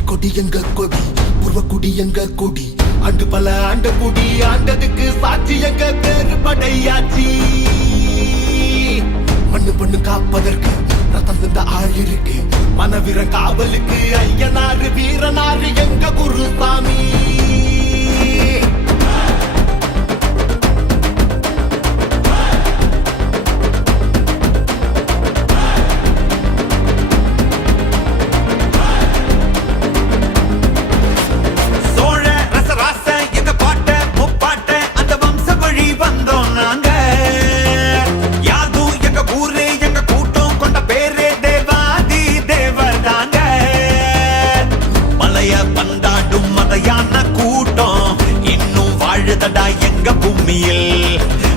கொடி எங்க கொடி உருவக்குடி எங்க கொடி ஆண்டு பல ஆண்ட குடி ஆண்டதுக்கு சாட்சி எங்க பேரு படையாச்சி மண்ணு பண்ணு காப்பதற்கு ரத்தம் சிந்த ஆள் இருக்கு மனவீர காவலுக்கு ஐயனாரு வீரனாரு எங்க குருசாமி எங்க பூமியில்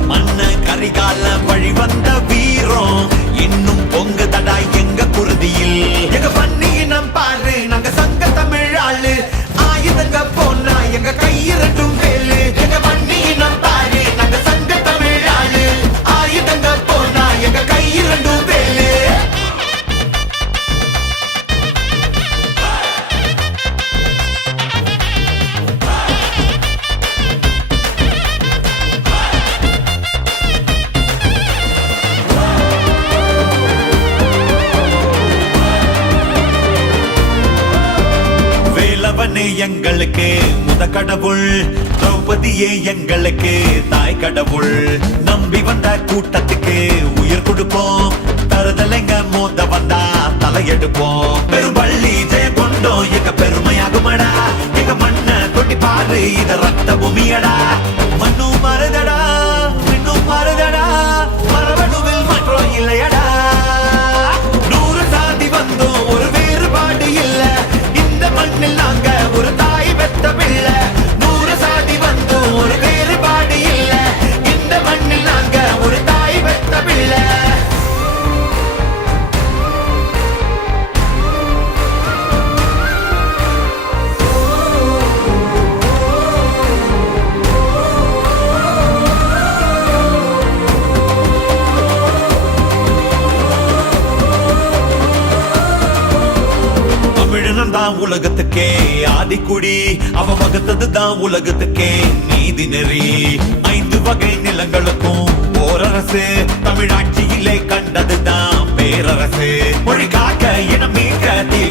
மண்ண கரிகால வழி வந்த வீரம் இன்னும் பொங்கு தடா எங்க குருதியில் எங்க பண்ணினம் பாரு நாங்க சங்க தமிழ் ஆளு ஆயுதங்க போனா எங்க கையிரட்டும் வேலு எங்க பண்ணினம் பாரு நாங்க சங்க தமிழ் ஆளு ஆயுதங்க போனா எங்க கையிரட்டும் வேலு எங்களுக்கு முத கடவுள் திரௌபதியே எங்களுக்கு தாய் கடவுள் நம்பி வந்த கூட்டத்துக்கு உயிர் கொடுப்போம் தருதலைங்க மோத வந்தா தலையெடுப்போம் பெரும்பள்ளி ஜெய கொண்டோம் எங்க பெருமையாகுமடா எங்க மண்ண தொட்டி பாரு இத ரத்த பூமியடா மண்ணும் மருதடா இன்னும் மருதடா மரபணுவில் மாற்றம் இல்லையடா 100 சாதி வந்தோம் ஒரு வேறுபாடு இல்ல இந்த மண்ணில் நாங்க ஒரு தாய் பெத்த பிள்ளை 100 சாதி வந்தோம் ஒரு வேறுபாடு இல்ல இந்த மண்ணில் நாங்க ஒரு தாய் பெத்த பிள்ளை தான் உலகத்துக்கே ஆதிக்குடி அவ வகுத்தது தான் உலகத்துக்கே நீதி நெறி 5 வகை நிலங்களுக்கும் ஓரரசு தமிழாட்சியிலே கண்டதுதான் பேரரசு மொழி காக்க இனம் மீட்க தீ